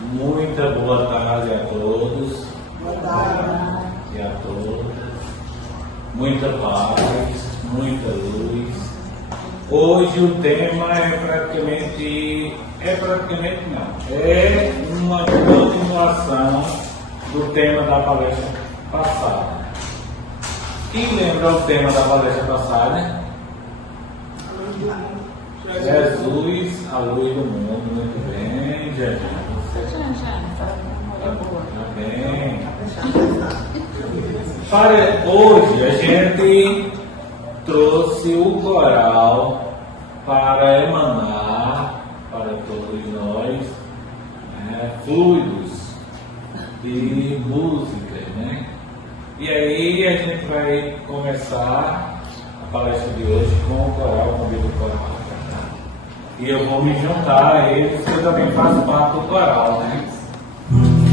Muita boa tarde a todos. Boa tarde. E a todas. Muita paz, muita luz. Hoje o tema é uma continuação do tema da palestra passada. Quem lembra o tema da palestra passada? Jesus, a luz do mundo. Muito bem, Jesus. Tá bem. Para hoje a gente trouxe o coral para emanar para todos nós fluidos de músicas, né? E aí a gente vai começar a palestra de hoje com o coral, convido o coral a cantar. E eu vou me juntar a eles, porque eu também faço parte do coral, né? Jesus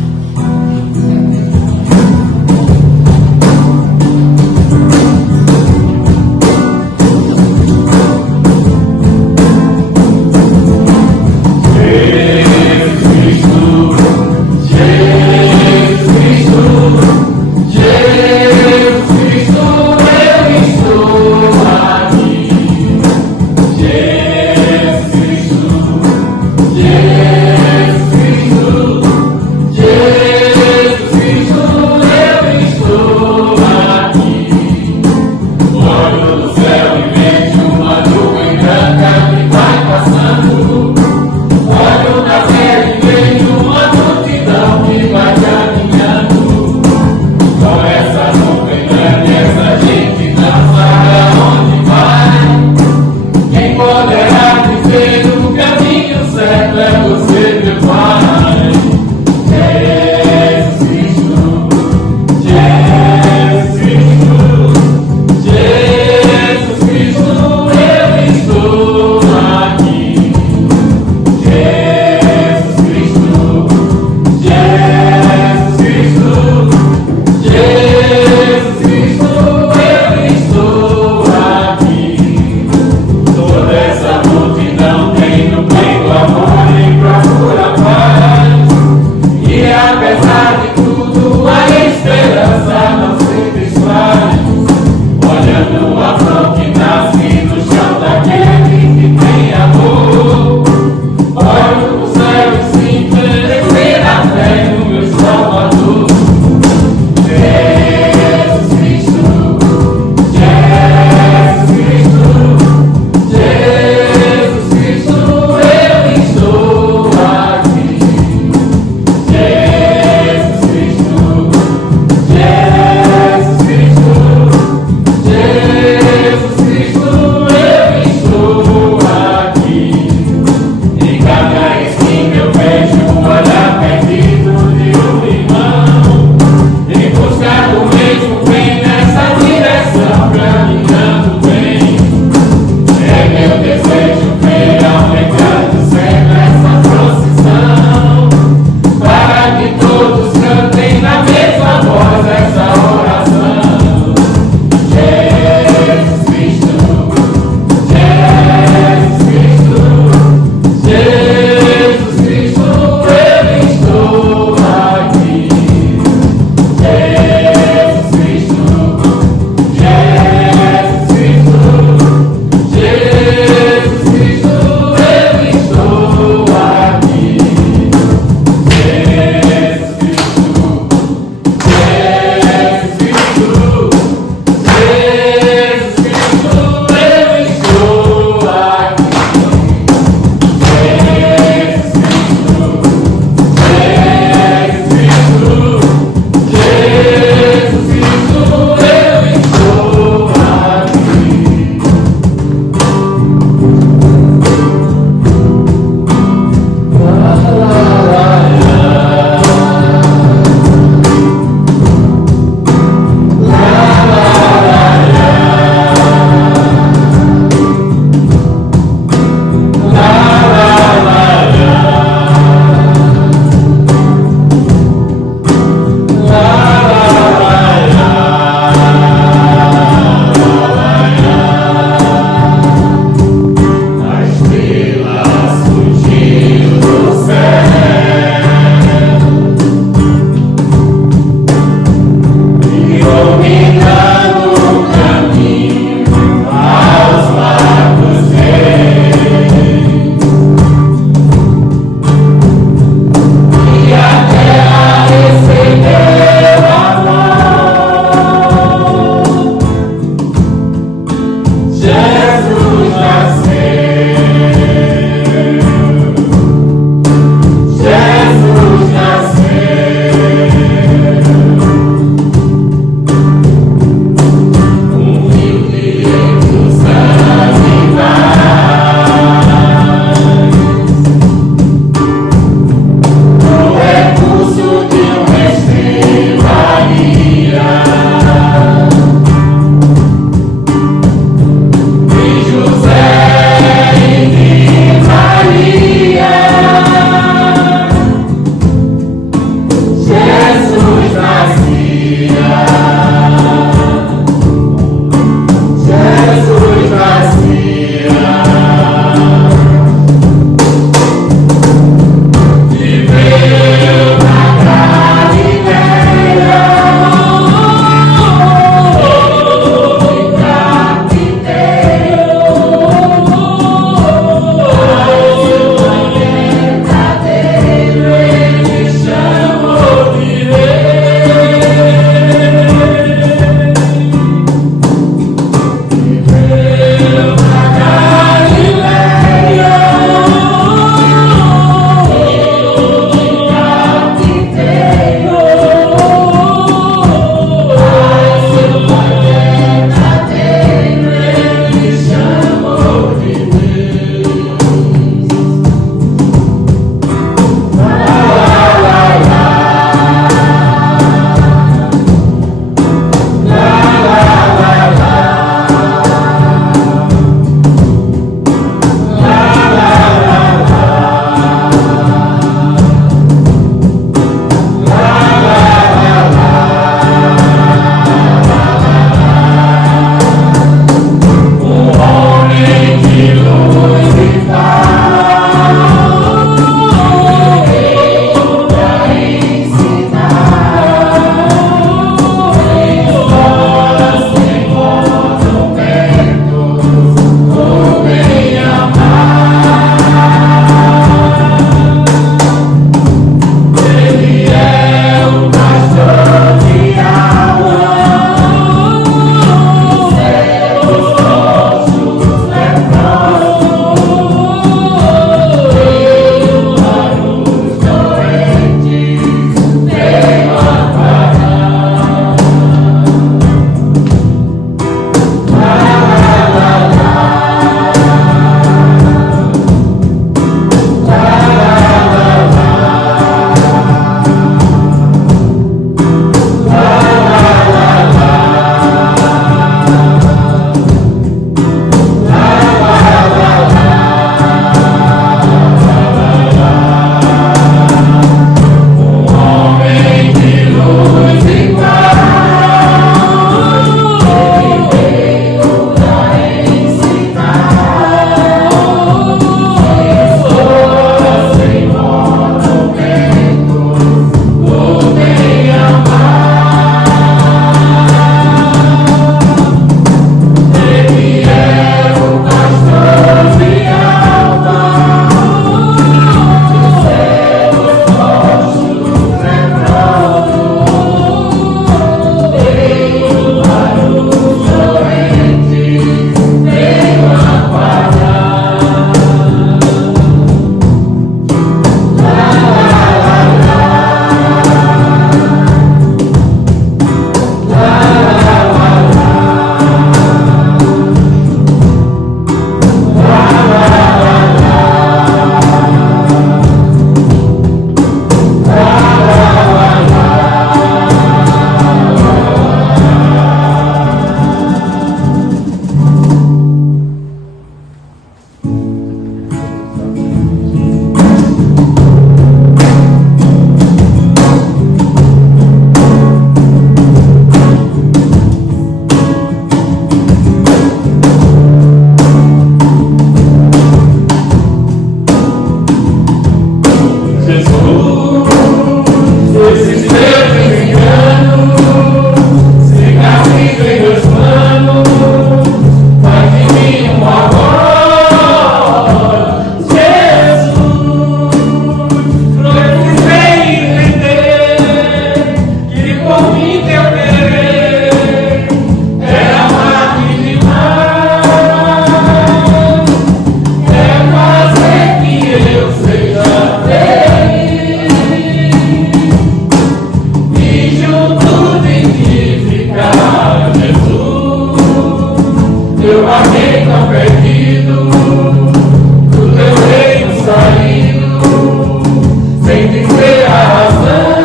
dizer a razão,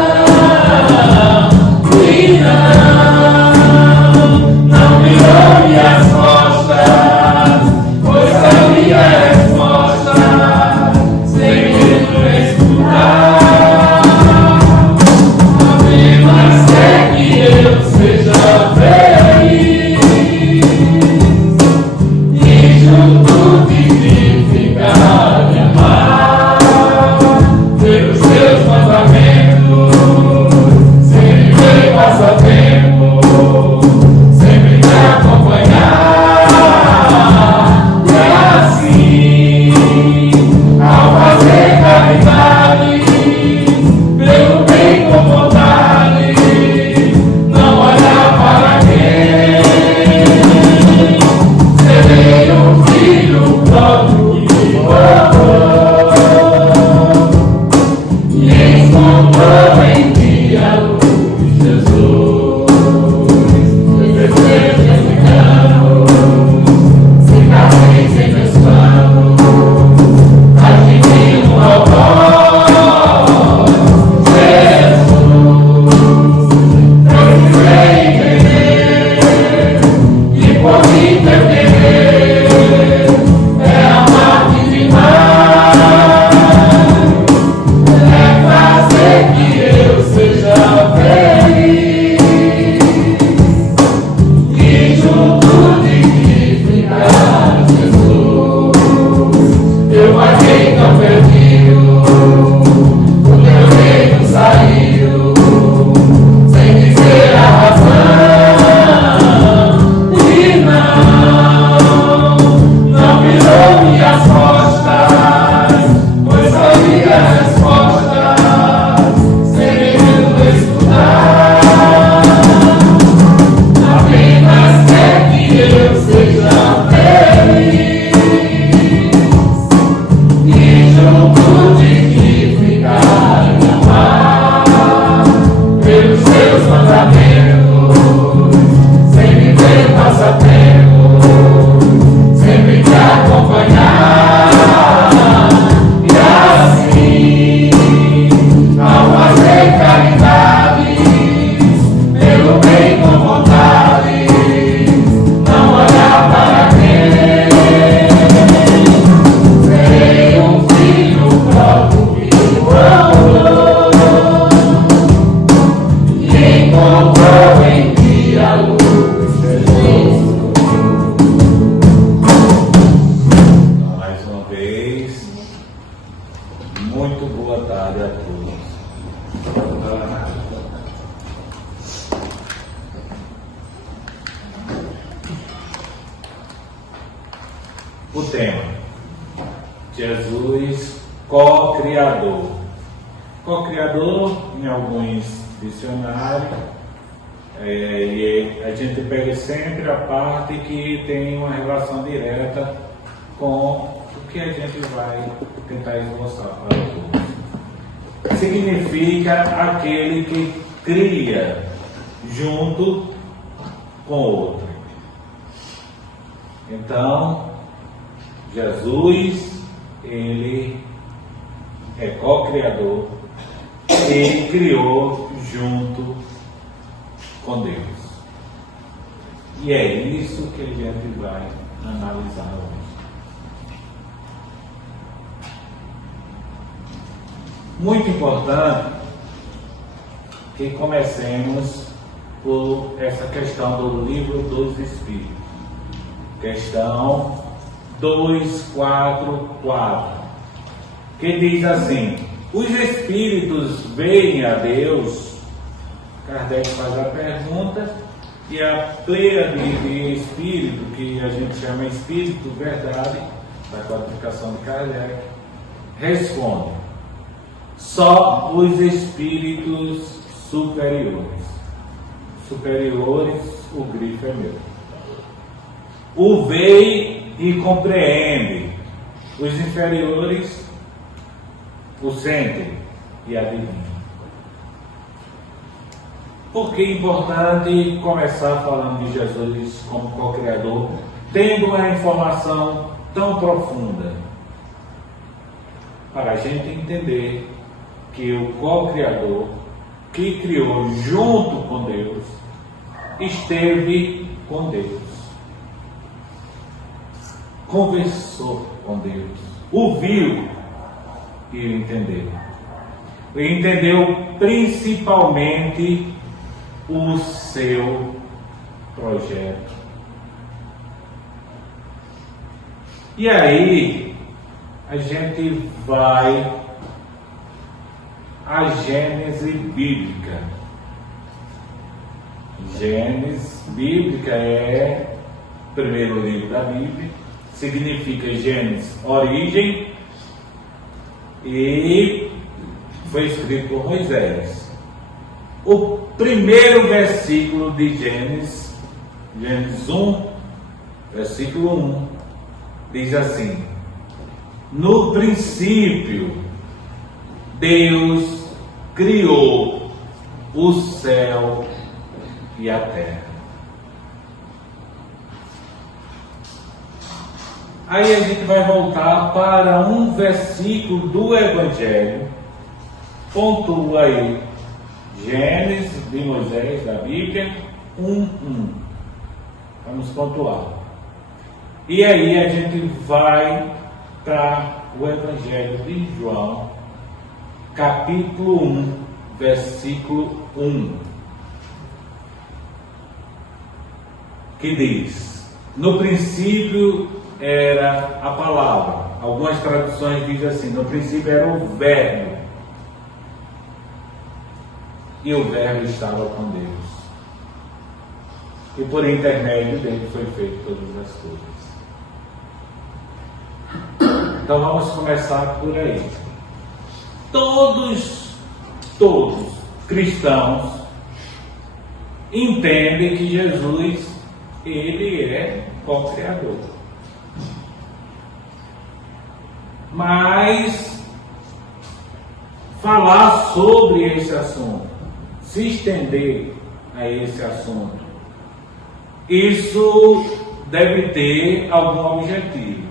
e não me olhe as costas, pois sabia a resposta, sem medo de escutar. Apenas quer que eu seja feliz, e junto de mim ficar me amar, pelos seus mandamentos, sempre me passa tempo, sempre me acompanhar. E assim, ao fazer caridade, pelo bem com vontade, não olhar para quem. Serei um filho próprio que voltou e encontrou em ti a luz de Jesus. Desejo esse engano, cicatriz em meus planos, faz de mim um algoz. Jesus, precisei entender que por mim teu querer é amar-te demais, é fazer que eu seja feliz, e junto de ti ficar Jesus. Eu paguei tão perdido, o teu reino saiu, sem dizer a razão, e não virou minhas costas, pois sabia a resposta, sem medo de escutar. Apenas quer que eu seja feliz, e junto de ti ficar me amar, pelos seus mandamentos, sempre ter passatempo, sempre te acompanhar. E assim, ao fazer caridade, pelo bem com vontade, não olhar para quem. Serei um filho próprio que voltou e encontrou em ti a luz de Jesus. Mais uma vez, muito boa tarde a todos. O tema: Jesus, co-criador. Co-criador, em alguns dicionários, e a gente pega sempre a parte que tem uma relação direta com o que a gente vai tentar esboçar para todos. Significa aquele que cria junto com outro. Então, Jesus, ele é co-criador e criou junto com Deus. E é isso que a gente vai analisar hoje. Muito importante que comecemos por essa questão do livro dos Espíritos. Questão 244, que diz assim: os Espíritos veem a Deus? Kardec faz a pergunta e a pleiade de Espírito, que a gente chama Espírito Verdade, da codificação de Kardec, responde: só os Espíritos superiores. Superiores, o grifo é meu. O vê e compreende. Os inferiores o sentem e adivinham. Por que é importante começar falando de Jesus como co-criador, tendo uma informação tão profunda? Para a gente entender que o co-criador, que criou junto com Deus, esteve com Deus, conversou com Deus, ouviu e entendeu. E entendeu principalmente o seu projeto. E aí a gente vai à Gênese bíblica. Gênese bíblica é o primeiro livro da Bíblia, significa Gênesis, origem, e foi escrito por Moisés. O primeiro versículo de Gênesis, Gênesis 1, versículo 1, diz assim: no princípio, Deus criou o céu e a terra. Aí a gente vai voltar para um versículo do Evangelho, pontua aí, Gênesis de Moisés, da Bíblia, 1:1. Vamos pontuar. E aí a gente vai para o Evangelho de João, capítulo 1, versículo 1, que diz: no princípio era a palavra. Algumas traduções dizem assim: no princípio era o verbo, e o verbo estava com Deus, e por intermédio dele foi feito todas as coisas. Então vamos começar por aí. Todos cristãos entendem que Jesus, ele é co-criador. Mas falar sobre esse assunto, se estender a esse assunto, isso deve ter algum objetivo.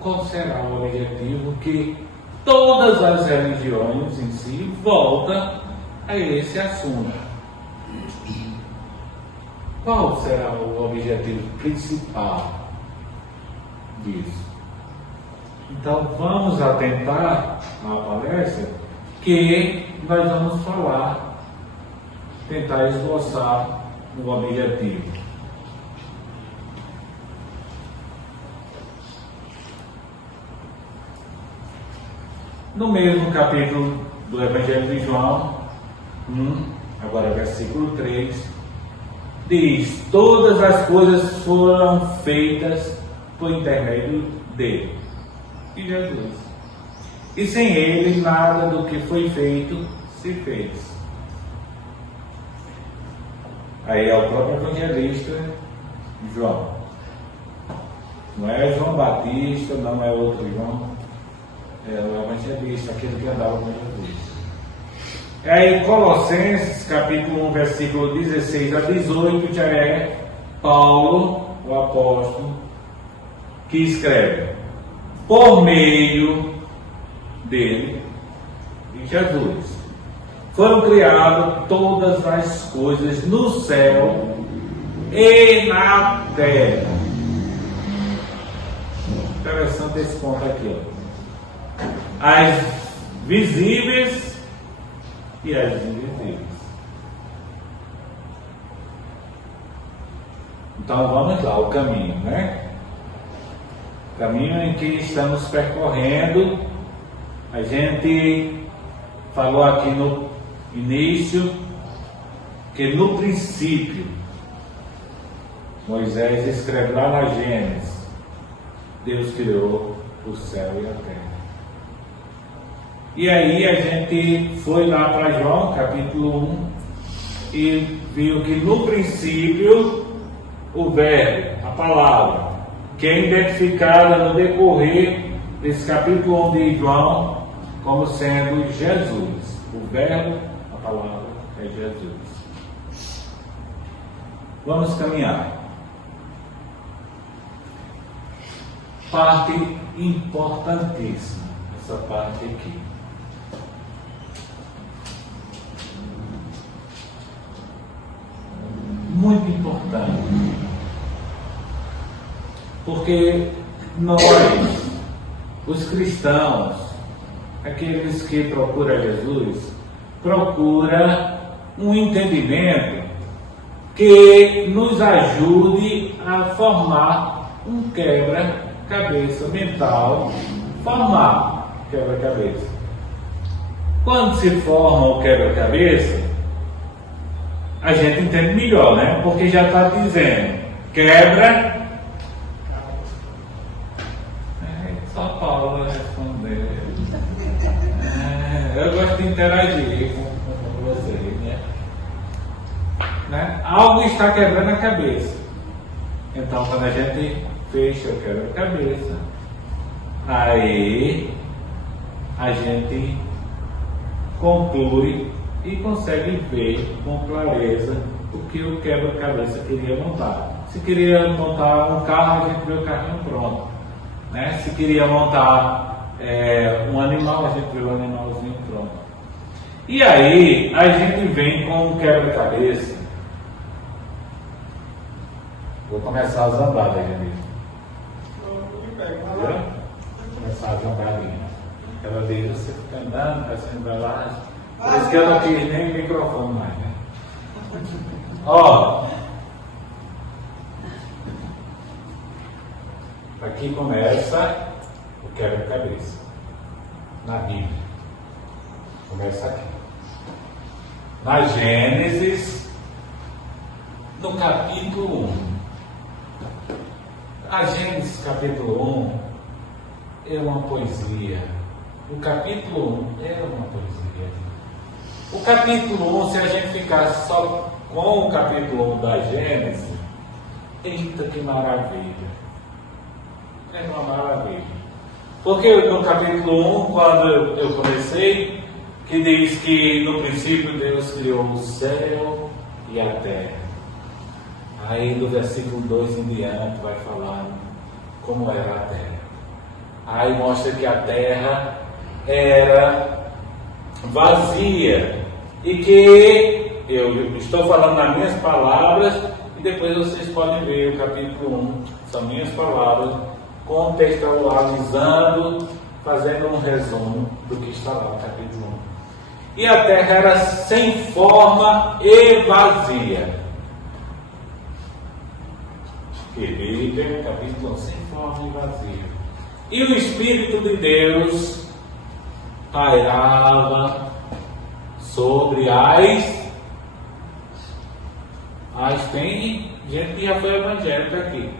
Qual será o objetivo que todas as religiões em si voltam a esse assunto? Qual será o objetivo principal disso? Então vamos atentar à palestra que nós vamos falar, tentar esboçar o objetivo. No mesmo capítulo do Evangelho de João, agora versículo 3, diz: todas as coisas foram feitas por intermédio dele, de Jesus. E sem ele nada do que foi feito se fez. Aí é o próprio evangelista João. Não é João Batista, não é outro João. É o evangelista, aquele que andava com Jesus. Aí Colossenses, capítulo 1, versículo 16 a 18, já é Paulo, o apóstolo, que escreve: por meio dele, de Jesus, foram criadas todas as coisas no céu e na terra. Interessante esse ponto aqui, ó. As visíveis e as invisíveis. Então vamos lá, o caminho, né? O caminho em que estamos percorrendo. A gente falou aqui no início que no princípio, Moisés escreve lá na Gênesis, Deus criou o céu e a terra. E aí a gente foi lá para João, capítulo 1, e viu que no princípio o verbo, a palavra, que é identificada no decorrer desse capítulo 1 de João como sendo Jesus. O verbo, a palavra, é Jesus. Vamos caminhar. Parte importantíssima. essa parte aqui. Muito importante. Porque nós, os cristãos, aqueles que procuram Jesus, procura um entendimento que nos ajude a formar um quebra-cabeça mental, formar quebra-cabeça. Quando se forma o quebra-cabeça, a gente entende melhor, né? Porque já está dizendo, quebra. Só Paula responder. Eu gosto de interagir com vocês, né? Algo está quebrando a cabeça. Então, quando a gente fecha o quebra-cabeça, aí a gente conclui e consegue ver com clareza o que o quebra-cabeça queria montar. Se queria montar um carro, a gente vê o carrinho pronto, né? Se queria montar um animal, a gente vê o animalzinho pronto. E aí a gente vem com um quebra-cabeça. Vou começar as andadas, gente. Vou começar as andadinhas. Ela diz, você fica andando, vai sendo embalagem. Por isso que eu não quis nem microfone mais, né? Ó, aqui começa o quebra-cabeça na Bíblia. Começa aqui. Na Gênesis, no capítulo 1. A Gênesis capítulo 1 é uma poesia. O capítulo 1 é uma poesia. O capítulo 1, se a gente ficar só com o capítulo 1 da Gênesis, eita que maravilha! É uma maravilha. Porque no capítulo 1, quando eu comecei, que diz que no princípio Deus criou o céu e a terra. Aí do versículo 2 em diante vai falar como era a terra. Aí mostra que a terra era vazia e que eu estou falando nas minhas palavras e depois vocês podem ver o capítulo 1, são minhas palavras, contextualizando, fazendo um resumo do que está lá no capítulo 1. E a terra era sem forma e vazia. Querido, capítulo 1, sem forma e vazia. E o Espírito de Deus pairava sobre as tem gente que já foi evangélica aqui.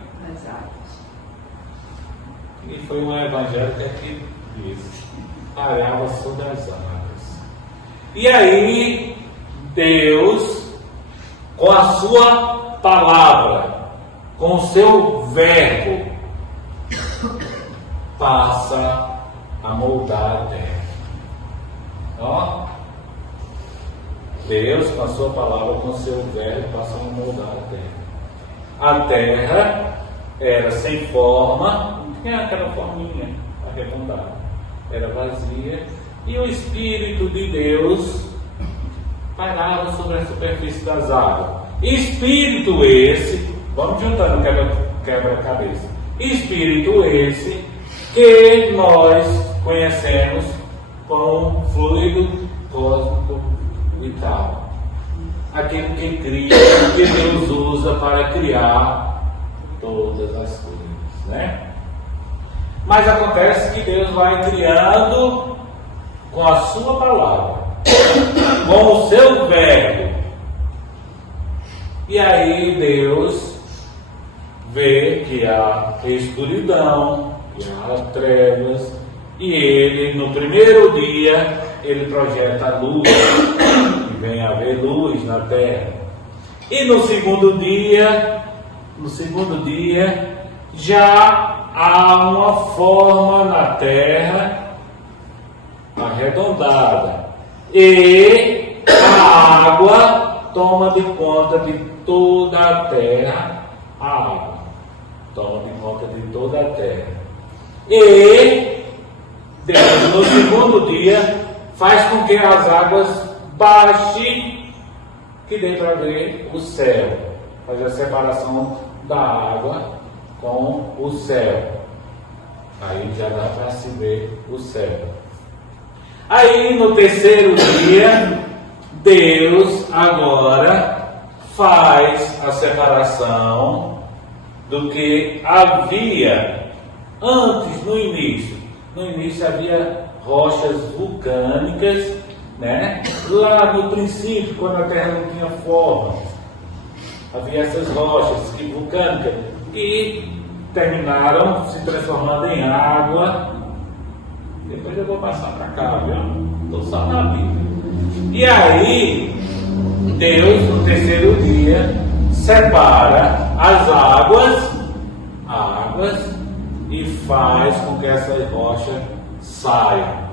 E foi uma evangélica que disse, pairava sobre as águas. E aí Deus, com a sua palavra, com o seu verbo, passa a moldar a terra. Ó, Deus, com a sua palavra, com o seu verbo, passa a moldar a terra. A terra era sem forma, não tinha aquela forminha arredondada, era vazia, e o Espírito de Deus pairava sobre a superfície das águas. Espírito esse, vamos juntando quebra-cabeça, Espírito esse que nós conhecemos como fluido cósmico vital. Aquele que cria, que Deus usa para criar todas as coisas, né? Mas acontece que Deus vai criando com a sua palavra, com o seu verbo. E aí Deus vê que há escuridão, que há trevas, e ele, no primeiro dia, ele projeta a luz, e vem haver luz na terra. E no segundo dia, já há uma forma na terra arredondada, e a água toma de conta de toda a terra, a água toma de conta de toda a terra. E Deus, no segundo dia, faz com que as águas baixem, que dê para ver o céu. Faz a separação da água com o céu. Aí já dá para se ver o céu. Aí no terceiro dia, Deus agora faz a separação do que havia antes, no início. No início havia rochas vulcânicas, né? Lá no princípio, quando a terra não tinha forma, havia essas rochas vulcânicas que terminaram se transformando em água. Depois eu vou passar para cá, viu? Estou só na Bíblia. E aí, Deus, no terceiro dia, separa as águas, e faz com que essas rochas saiam.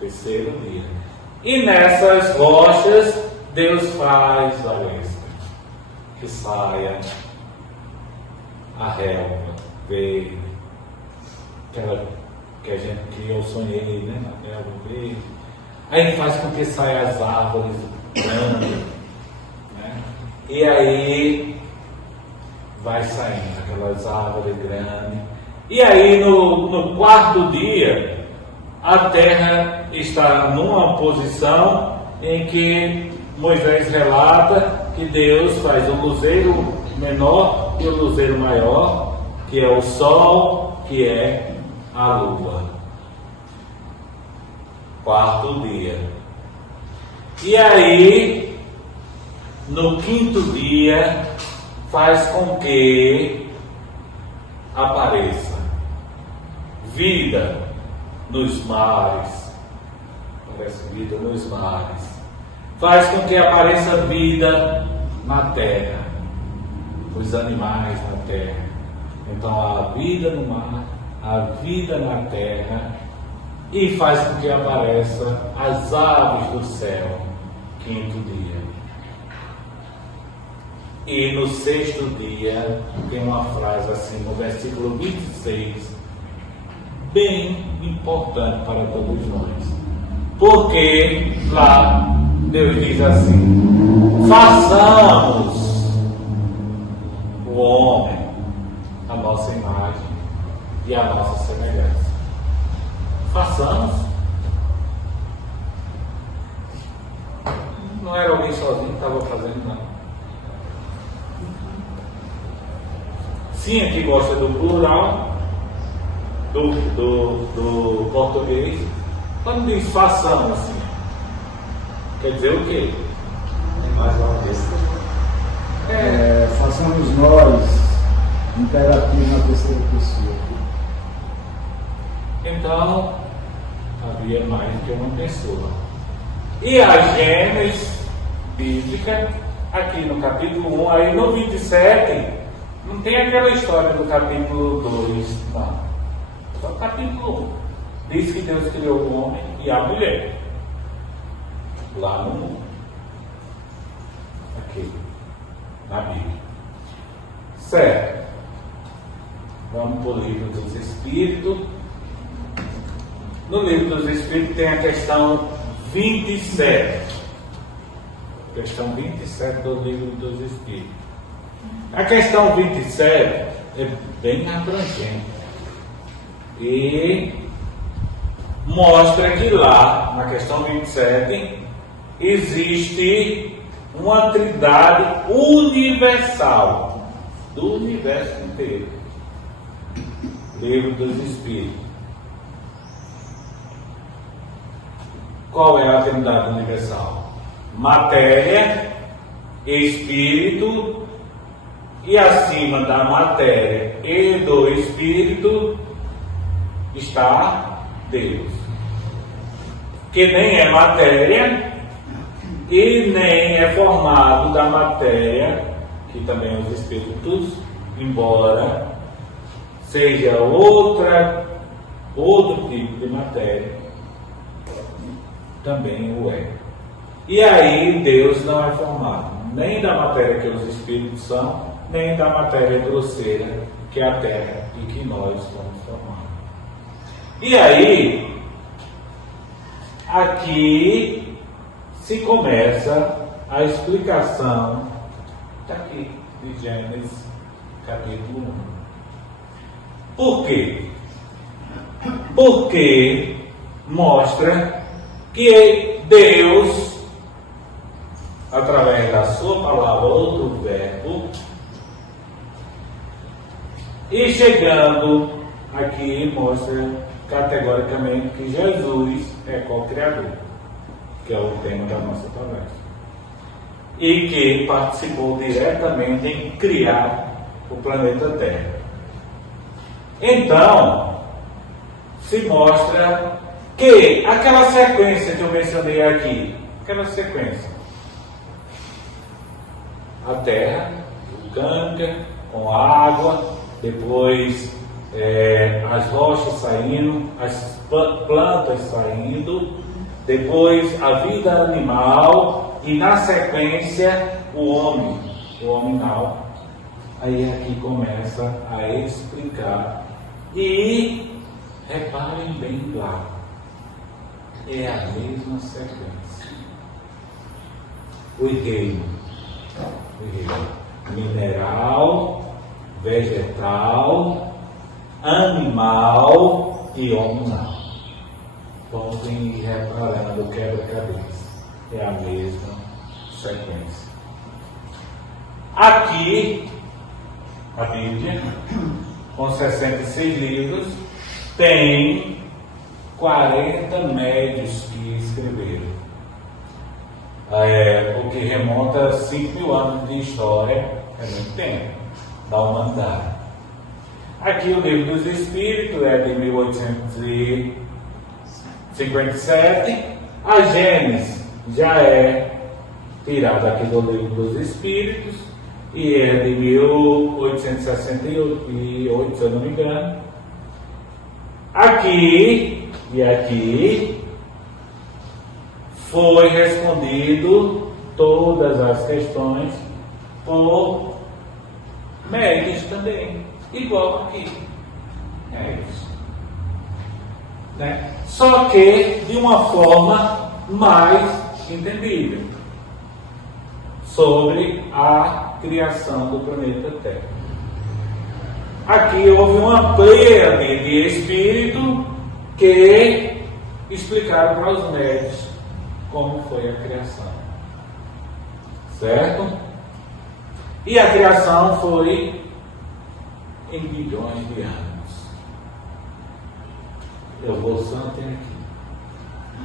Terceiro dia. E nessas rochas, Deus faz a lista, que saia a relva verde, aquela que a gente que eu sonhei, né? A relva verde. Aí faz com que saia as árvores grandes, né? E aí vai saindo aquelas árvores grandes. E aí no quarto dia, a terra está numa posição em que Moisés relata que Deus faz o luzeiro menor e o luzeiro maior, que é o sol, que é a lua. Quarto dia. E aí, no quinto dia, faz com que apareça vida nos mares. Aparece vida nos mares. Faz com que apareça vida na terra, os animais na terra. Então há vida no mar, há vida na terra, e faz com que apareça as aves do céu. Quinto dia. E no sexto dia tem uma frase assim no versículo 26, bem importante para todos nós, porque lá Deus diz assim: façamos o homem a nossa imagem e a nossa semelhança. Façamos. Não era alguém sozinho que estava fazendo, não. Sim, aqui gosta do plural, do português. Quando diz façamos assim, quer dizer o quê? Mais uma vez. Façamos nós, imperativo na terceira pessoa. Então, havia mais que uma pessoa. E a Gênesis bíblica, aqui no capítulo 1, aí no 27, não tem aquela história do capítulo 2, não. Só o capítulo 1. Diz que Deus criou o homem e a mulher. Lá no mundo. Aqui, na Bíblia. Certo. Vamos para o livro dos Espíritos. No livro dos Espíritos tem a questão 27. Questão 27 do livro dos Espíritos. A questão 27 é bem abrangente. E mostra que lá, na questão 27, existe uma trindade universal do universo inteiro. Livro dos Espíritos. Qual é a trindade universal? Matéria, espírito, e acima da matéria e do espírito está Deus, que nem é matéria e nem é formado da matéria, que também os espíritos, embora seja outro tipo de matéria, também o é. E aí Deus não é formado nem da matéria que os espíritos são, nem da matéria grosseira que é a terra e que nós somos formados. E aí, aqui se começa a explicação daqui de Gênesis capítulo 1. Por quê? Porque mostra que Deus, através da sua palavra ou do verbo, e chegando aqui mostra categoricamente que Jesus é co-criador, que é o tema da nossa palestra, e que participou diretamente em criar o planeta Terra. Então, se mostra que aquela sequência que eu mencionei aqui, aquela sequência, a terra vulcânica com água, depois as rochas saindo, as plantas saindo, depois a vida animal e na sequência o homem não. Aí aqui começa a explicar e reparem bem lá, é a mesma sequência. O reino mineral, vegetal, animal e hormonal. Podem ir reparando o quebra-cabeça. É a mesma sequência. Aqui, a Bíblia, com 66 livros, tem 40 médios que escreveram. O que remonta a 5.000 anos de história, é muito tempo, da humanidade. Aqui o Livro dos Espíritos é de 1857. A Gênesis já é tirada aqui do Livro dos Espíritos e é de 1868, se eu não me engano. Aqui e aqui foi respondido todas as questões por médios também, igual aqui, médios, né? Só que de uma forma mais entendível sobre a criação do planeta Terra. Aqui houve uma pleiade de espírito que explicaram para os médios como foi a criação, certo? E a criação foi em bilhões de anos. Eu vou só até aqui.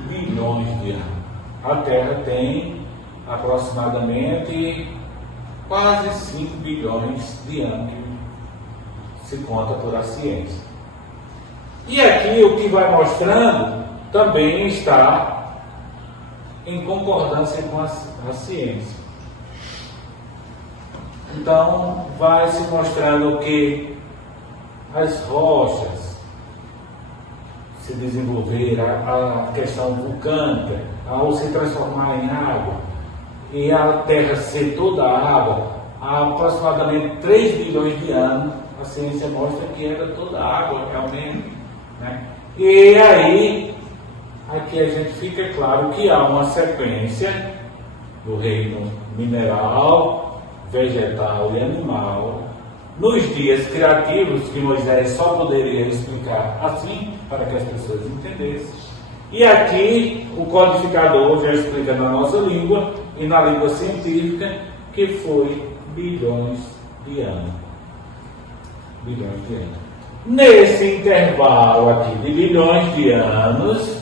Bilhões de anos. A Terra tem aproximadamente quase 5 bilhões de anos que se conta por a ciência. E aqui o que vai mostrando também está em concordância com a ciência. Então vai se mostrando que as rochas se desenvolveram, a questão vulcânica, ao se transformar em água, e a Terra ser toda água, há aproximadamente 3 bilhões de anos, a ciência mostra que era toda água realmente, né? E aí, aqui a gente fica claro que há uma sequência do reino mineral, vegetal e animal, nos dias criativos, que Moisés só poderia explicar assim, para que as pessoas entendessem. E aqui o codificador já explica na nossa língua e na língua científica que foi bilhões de anos. Bilhões de anos. Nesse intervalo aqui de bilhões de anos,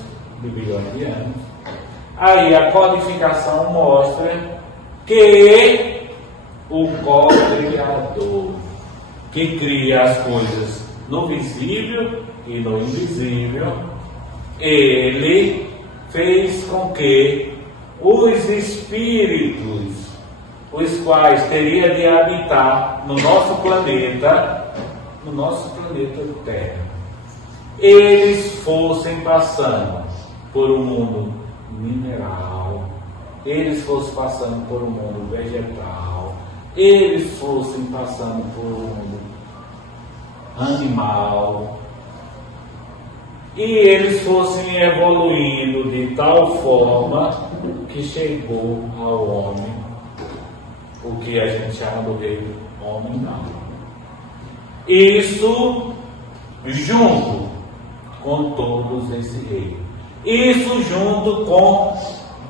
aí a codificação mostra que o co-criador, que cria as coisas no visível e no invisível, ele fez com que os espíritos, os quais teria de habitar no nosso planeta Terra, eles fossem passando por um mundo mineral, eles fossem passando por um mundo vegetal, eles fossem passando por um mundo animal, e eles fossem evoluindo de tal forma que chegou ao homem, o que a gente chama do reino nominal. Isso junto com todos esses reinos. Isso junto com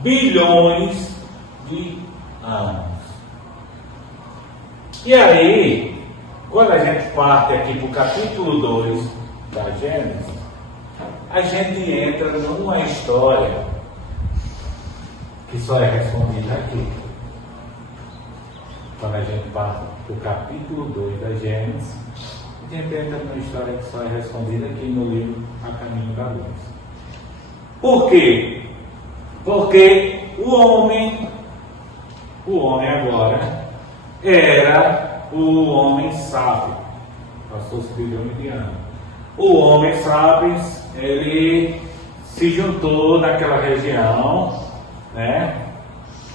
bilhões de anos. E aí, quando a gente parte aqui para o capítulo 2 da Gênesis, a gente entra numa história que só é respondida aqui. Quando a gente parte para o capítulo 2 da Gênesis, a gente entra numa história que só é respondida aqui no livro A Caminho da Luz. Por quê? Porque o homem agora era o homem sábio, passou-se bilhões de anos. O homem sábio, ele se juntou naquela região, né?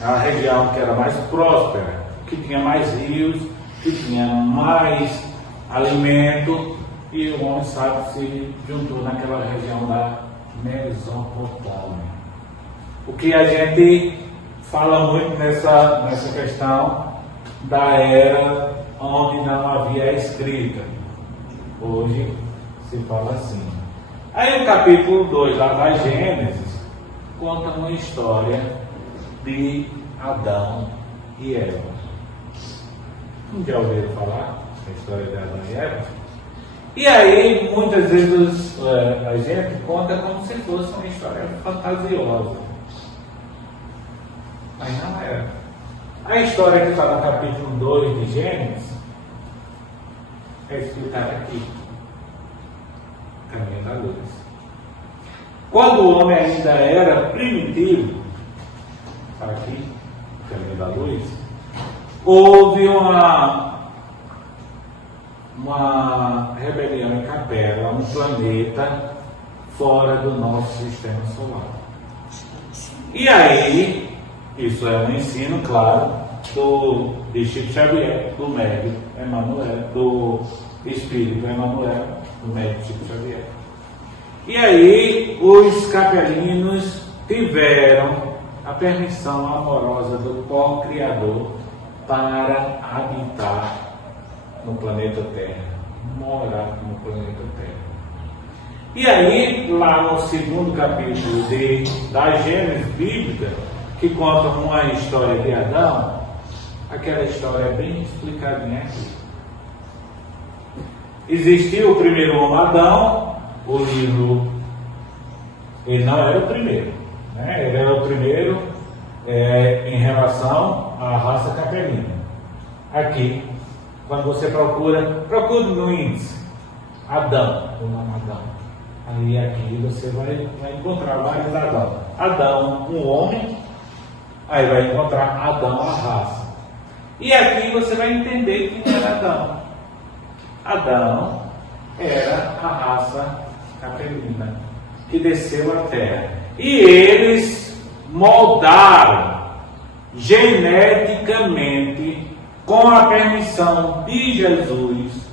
A região que era mais próspera, que tinha mais rios, que tinha mais alimento, e o homem sábio se juntou naquela região da Mesopotâmia. O que a gente fala muito nessa questão da era onde não havia escrita. Hoje se fala assim. Aí o capítulo 2 lá da Gênesis conta uma história de Adão e Eva. Não já ouviram falar da história de Adão e Eva? E aí muitas vezes a gente conta como se fosse uma história fantasiosa. Mas não era. A história que está no capítulo 2 de Gênesis é explicada aqui. Caminho da Luz. Quando o homem ainda era primitivo, está aqui, Caminho da Luz, houve uma rebelião em Capela, um planeta fora do nosso sistema solar. E aí, isso é um ensino, claro, de Chico Xavier, do médium Emmanuel, do Espírito Emmanuel, do médium Chico Xavier. E aí, os capelinos tiveram a permissão amorosa do Criador para habitar no planeta Terra, morar no planeta Terra. E aí, lá no segundo capítulo da Gênesis bíblica, que conta uma história de Adão, aquela história é bem explicadinha aqui. Existiu o primeiro homem Adão, o livro, ele não era o primeiro, né? Ele era o primeiro em relação à raça capelina. Aqui, quando você procure no índice Adão, o nome Adão. Aí aqui você vai encontrar vários Adão. Adão, um homem, aí vai encontrar Adão, a raça. E aqui você vai entender quem era Adão. Adão era a raça capelina que desceu à terra. E eles moldaram geneticamente, com a permissão de Jesus,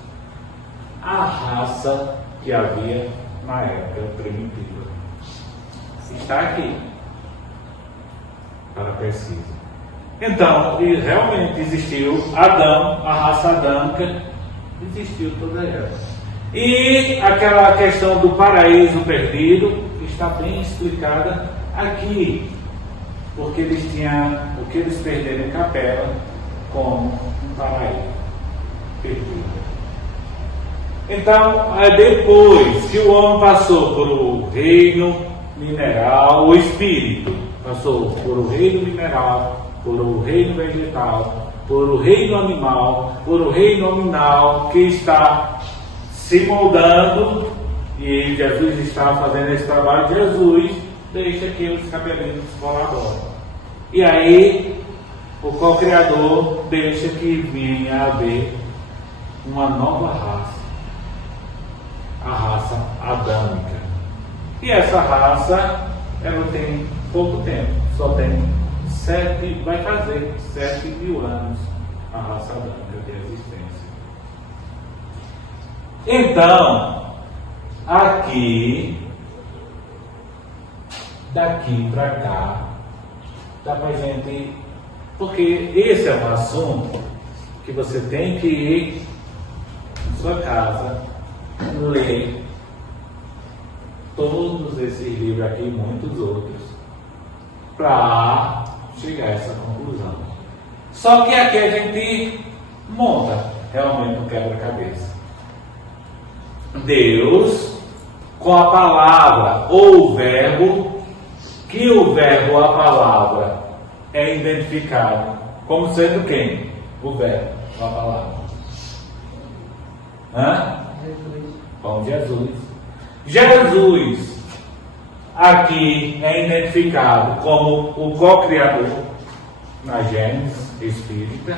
a raça que havia na época primitiva. Está aqui para pesquisa. Então, realmente existiu Adão, a raça adâmica, existiu toda ela. E aquela questão do paraíso perdido está bem explicada aqui, porque eles tinham o que eles perderam em Capela como um paraíso perdido. Então, depois que o homem passou por o reino mineral, o espírito passou por o reino mineral, por o reino vegetal, por o reino animal, por o reino nominal, que está se moldando, e Jesus está fazendo esse trabalho. Jesus deixa que os capelinos colaborem. E aí, o co-criador deixa que venha a haver uma nova raça, a raça adâmica. E essa raça, ela tem pouco tempo, só tem vai fazer 7.000 anos a raça adâmica de existência. Então, aqui daqui para cá, dá para gente, porque esse é um assunto que você tem que ir em sua casa, ler todos esses livros aqui e muitos outros, para chegar a essa conclusão. Só que aqui a gente monta realmente um quebra-cabeça. Deus, com a palavra ou o verbo, que o verbo ou a palavra é identificado como sendo quem? O verbo ou a palavra. Com Jesus. Jesus aqui é identificado como o co-criador na Gênesis espírita.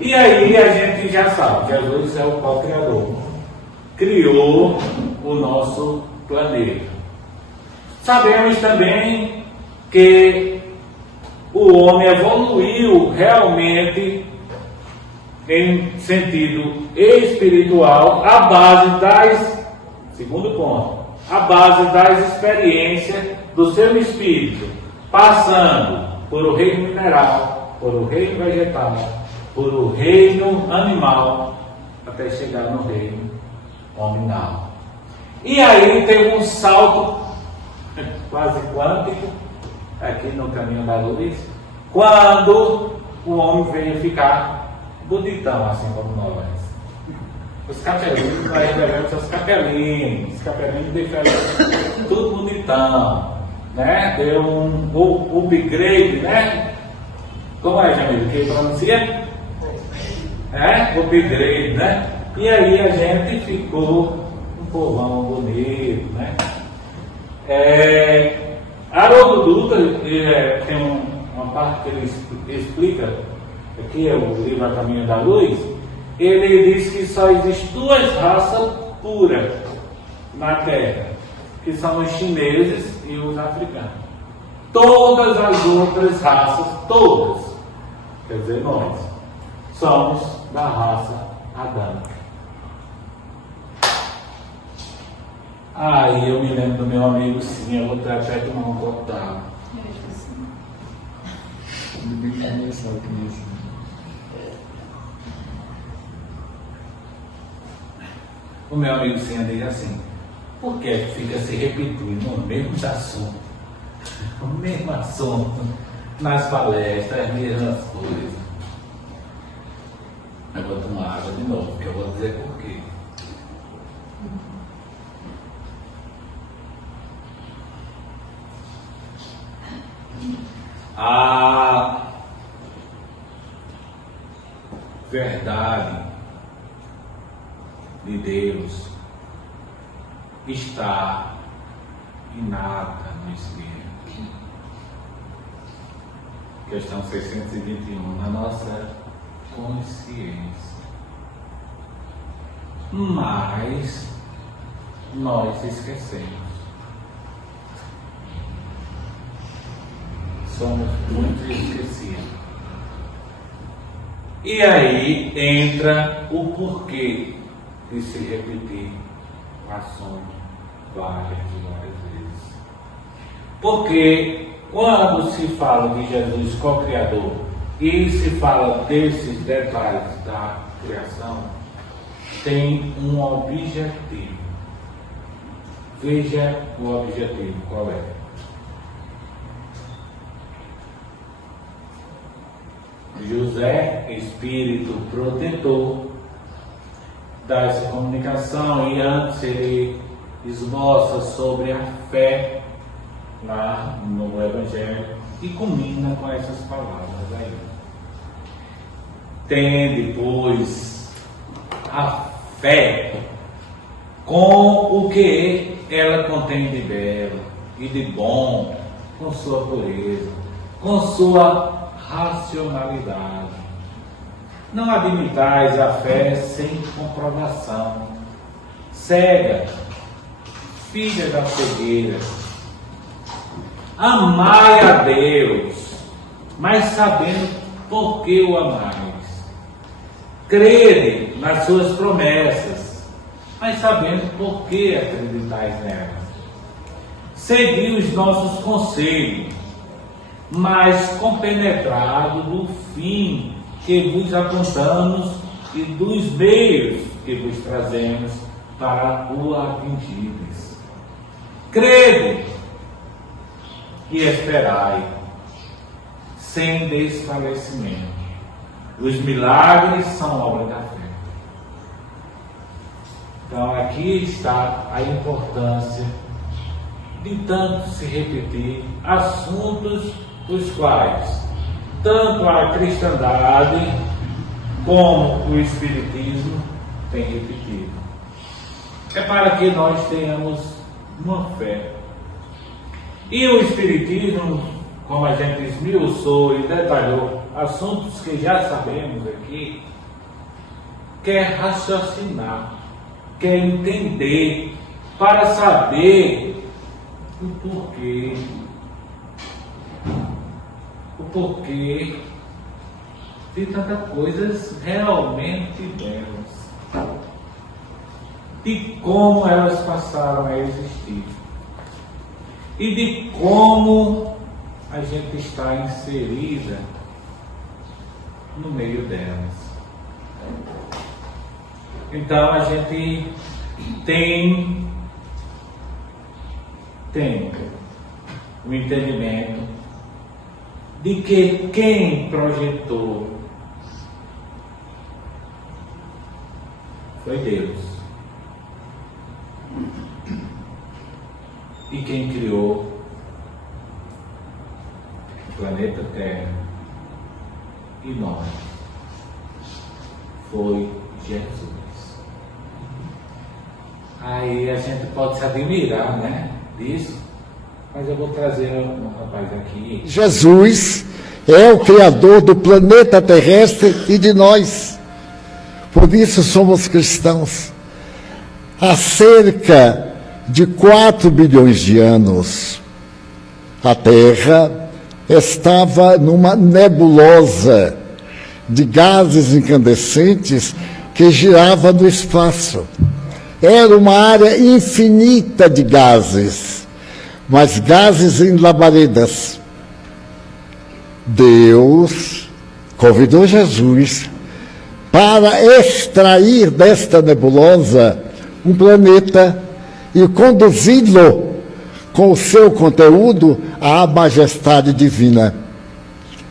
E aí a gente já sabe, Jesus é o co-criador. Criou o nosso planeta. Sabemos também que o homem evoluiu realmente em sentido espiritual à base das, segundo ponto, à base das experiências do seu espírito, passando por o reino mineral, por o reino vegetal, por o reino animal, até chegar no reino nominal. E aí tem um salto quase quântico aqui no caminho da luz, quando o homem veio ficar bonitão, assim como nós. Os capelinhos, nós revelamos os capelinhos deixaram tudo bonitão, né? Deu um upgrade, né? Como é, Jamil? Que pronuncia? Upgrade, né? E aí a gente ficou um povão bonito, né? Haroldo Dutra tem uma parte que ele explica, aqui é o livro A Caminho da Luz. Ele diz que só existem duas raças puras na Terra, que são os chineses e os africanos. Todas as outras raças, todas, quer dizer, nós, somos da raça adâmica. Aí eu me lembro do meu amigo, sim, eu vou até tomar um copo d'água. O meu amigo sim diz assim: por que fica se repetindo o mesmo assunto? O mesmo assunto nas palestras, as mesmas coisas. Eu vou tomar água de novo, porque eu vou dizer por quê. A verdade de Deus está inata no Espírito. Questão 621, na nossa consciência. Mas nós esquecemos. Somos muito esquecidos. E aí entra o porquê de se repetir o assunto várias e várias vezes. Porque quando se fala de Jesus co-criador e se fala desses detalhes da criação, tem um objetivo. Veja o objetivo, qual é? José, espírito protetor, dá essa comunicação e antes ele esboça sobre a fé lá no Evangelho e culmina com essas palavras aí. Tem depois a fé com o que ela contém de belo e de bom, com sua pureza, com sua racionalidade. Não admitais a fé sem comprovação, cega, filha da cegueira. Amai a Deus, mas sabendo por que o amais. Crede nas suas promessas, mas sabendo por que acreditais nelas. segui os nossos conselhos, mas compenetrado do fim que vos apontamos e dos meios que vos trazemos para o atingirdes. Crede e esperai, sem desfalecimento. Os milagres são obra da fé. Então aqui está a importância de tanto se repetir assuntos os quais tanto a cristandade como o espiritismo têm repetido. É para que nós tenhamos uma fé. E o espiritismo, como a gente esmiuçou e detalhou assuntos que já sabemos aqui, quer raciocinar, quer entender, para saber o porquê de tantas coisas realmente belas, de como elas passaram a existir e de como a gente está inserida no meio delas. Então a gente tem o entendimento de que quem projetou foi Deus. E quem criou o planeta Terra e nós foi Jesus. Aí a gente pode se admirar, né, disso, mas eu vou trazer um rapaz aqui. Jesus é o Criador do planeta terrestre e de nós. Por isso somos cristãos. Há cerca de 4 bilhões de anos, a Terra estava numa nebulosa de gases incandescentes que girava no espaço. Era uma área infinita de gases, mas gases em labaredas. Deus convidou Jesus para extrair desta nebulosa um planeta e conduzi-lo com o seu conteúdo à majestade divina.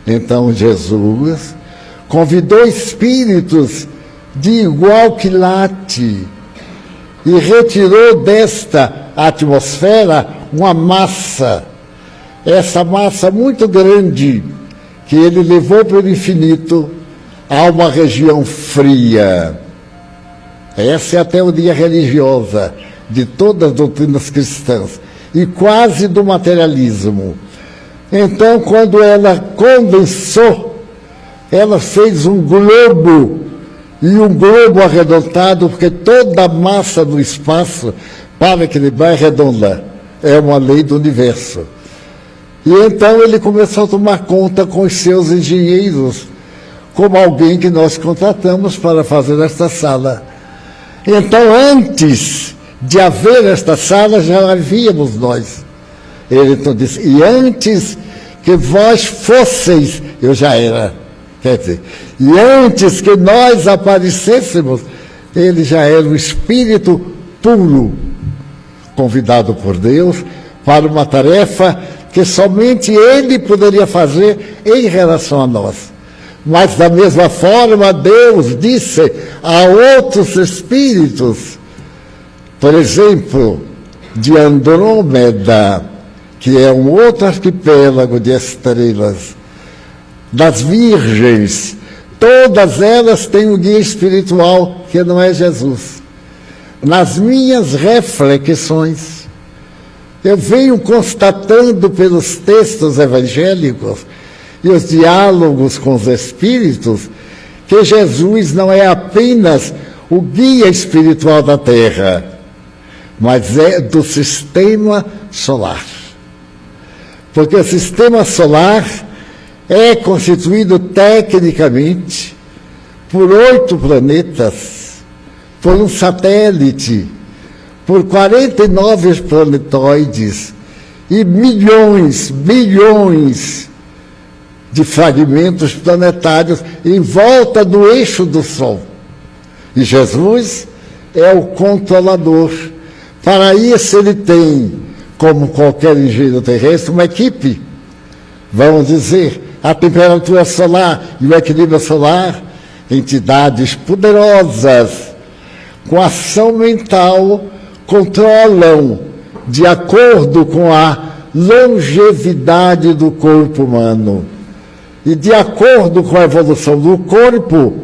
Então Jesus convidou espíritos de igual quilate e retirou desta atmosfera uma massa, essa massa muito grande, que ele levou para o infinito a uma região fria. Essa é a teoria religiosa de todas as doutrinas cristãs e quase do materialismo. Então, quando ela condensou, ela fez um globo, e um globo arredondado, porque toda a massa do espaço, para equilibrar, é redonda. É uma lei do universo. E então ele começou a tomar conta com os seus engenheiros, como alguém que nós contratamos para fazer esta sala. Então, antes de haver esta sala, já havíamos nós. Ele então disse, e antes que vós fosseis, eu já era. Quer dizer, e antes que nós aparecêssemos, ele já era um espírito puro, convidado por Deus para uma tarefa que somente ele poderia fazer em relação a nós. Mas da mesma forma, Deus disse a outros espíritos, por exemplo, de Andrômeda, que é um outro arquipélago de estrelas, das virgens, todas elas têm um guia espiritual que não é Jesus. Nas minhas reflexões, eu venho constatando pelos textos evangélicos e os diálogos com os espíritos que Jesus não é apenas o guia espiritual da Terra, mas é do sistema solar. Porque o sistema solar é constituído tecnicamente por 8 planetas, por um satélite, por 49 planetoides e milhões, bilhões de fragmentos planetários em volta do eixo do Sol. E Jesus é o controlador. Para isso ele tem, como qualquer engenheiro terrestre, uma equipe. Vamos dizer, a temperatura solar e o equilíbrio solar, entidades poderosas, com ação mental, controlam de acordo com a longevidade do corpo humano. E de acordo com a evolução do corpo,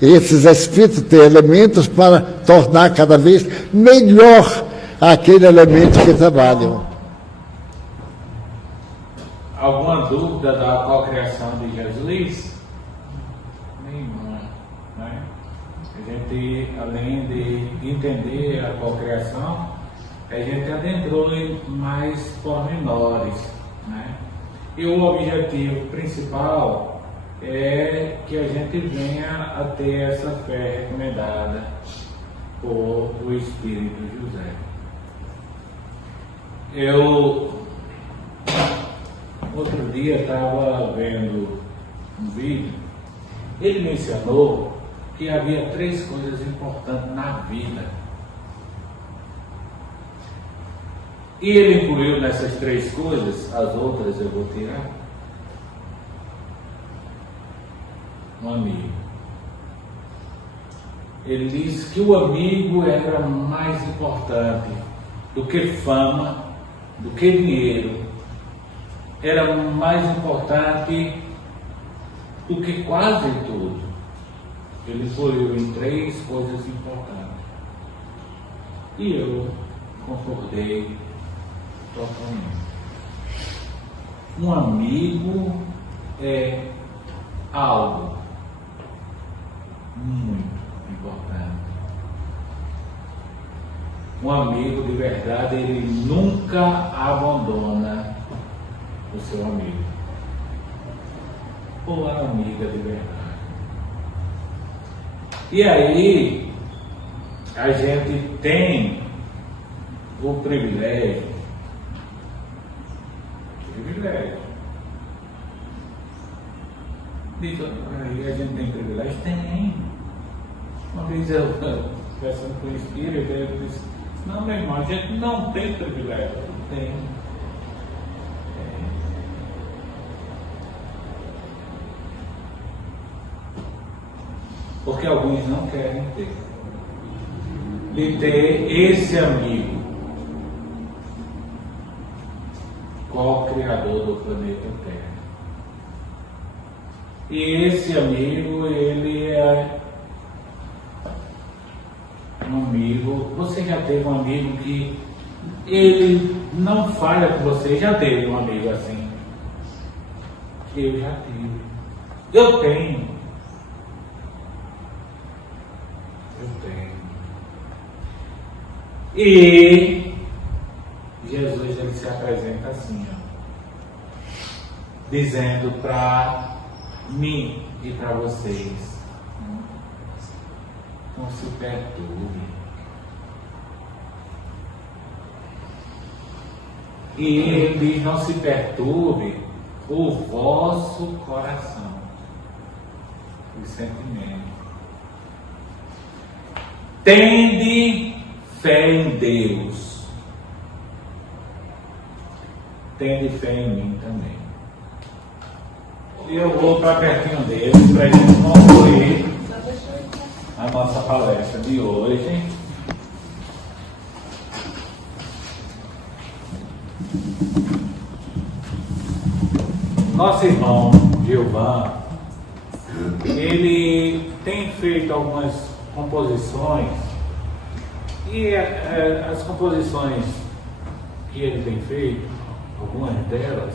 esses espíritos têm elementos para tornar cada vez melhor aquele elemento que trabalham. Alguma dúvida da cocriação de Jesus? Nenhuma, né? A gente, além de entender a cocriação, a gente adentrou em mais pormenores, né? E o objetivo principal é que a gente venha a ter essa fé recomendada por o Espírito José. Eu, outro dia, estava vendo um vídeo, ele mencionou que havia 3 coisas importantes na vida. E ele incluiu nessas 3 coisas, as outras eu vou tirar. Um amigo. Ele disse que o amigo era mais importante do que fama, do que dinheiro. Era mais importante do que quase tudo. Ele incluiu em 3 coisas importantes. E eu concordei totalmente. Um amigo é algo muito importante. Um amigo de verdade, ele nunca abandona o seu amigo ou a amiga de verdade. E aí a gente tem o privilégio. Diz, aí a gente tem privilégio? Tem. Uma vez eu conversando com o Espírito, ele disse, não, meu irmão, a gente não tem privilégio. Tem. Porque alguns não querem ter. E ter esse amigo, co-criador do planeta Terra. E esse amigo, ele é um amigo. Você já teve um amigo que ele não falha com você? Já teve um amigo assim? Eu já tive. Eu tenho. E Jesus, ele se apresenta assim, ó, dizendo para mim e para vocês: não se perturbe. E ele diz: não se perturbe o vosso coração, os sentimentos. Tende fé em Deus. Tende fé em mim também. E eu vou para pertinho deles para a gente concluir a nossa palestra de hoje. Nosso irmão Gilvan, ele tem feito algumas composições. E as composições que ele tem feito, algumas delas,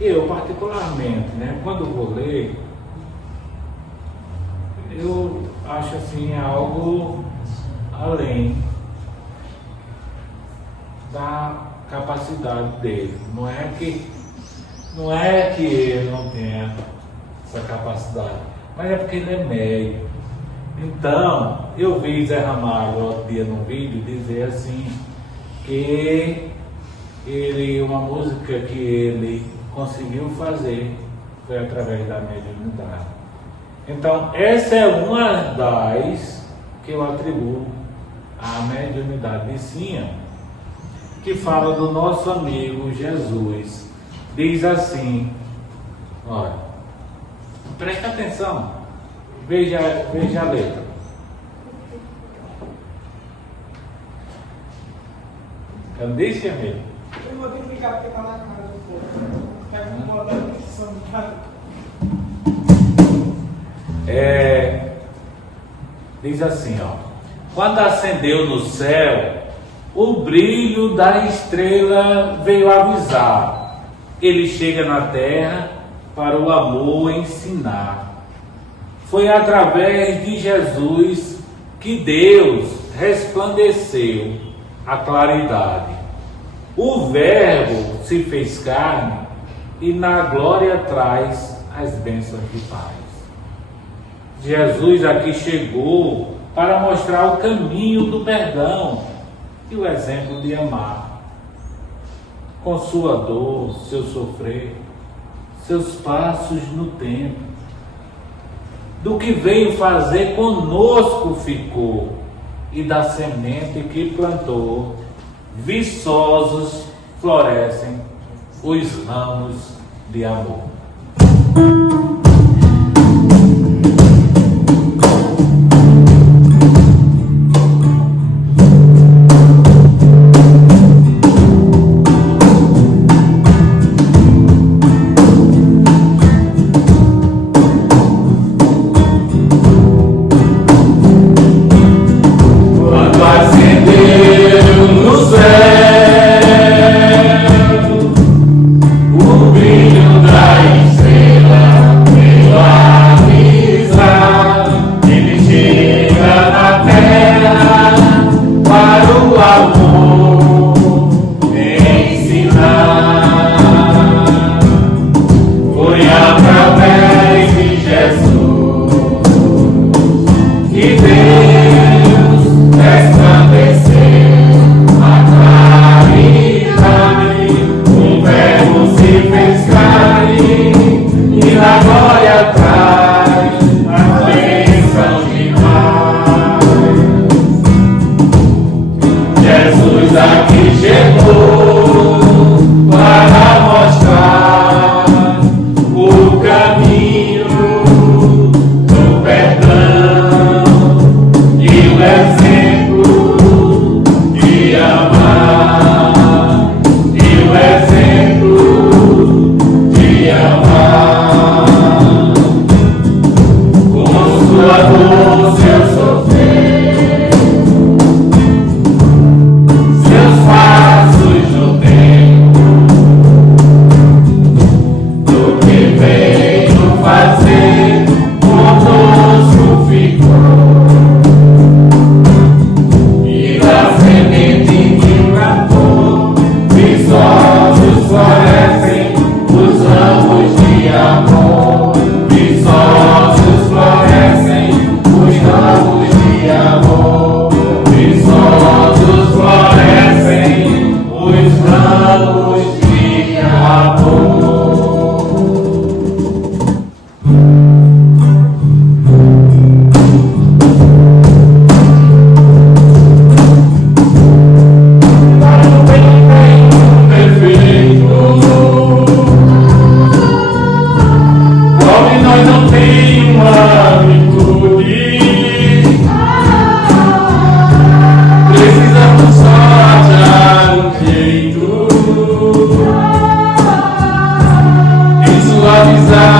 eu particularmente, né, quando vou ler, eu acho assim algo além da capacidade dele. Não é que ele não tenha essa capacidade, mas é porque ele é médio. Então, eu vi Zé Ramalho outro dia num vídeo dizer assim, que uma música que ele conseguiu fazer foi através da mediunidade. Então, essa é uma das que eu atribuo à mediunidade de Sinha, que fala do nosso amigo Jesus. Diz assim, olha, presta atenção, veja a letra. Eu não disse, amigo? Eu vou ter que ligar porque está na cara do povo. Quero botar a descrição do cara. Diz assim, ó. Quando acendeu no céu, o brilho da estrela veio avisar. Ele chega na terra para o amor ensinar. Foi através de Jesus que Deus resplandeceu a claridade. O Verbo se fez carne e na glória traz as bênçãos de paz. Jesus aqui chegou para mostrar o caminho do perdão e o exemplo de amar. Com sua dor, seu sofrer, seus passos no tempo, do que veio fazer conosco ficou, e da semente que plantou, viçosos florescem os ramos de amor. Visualizar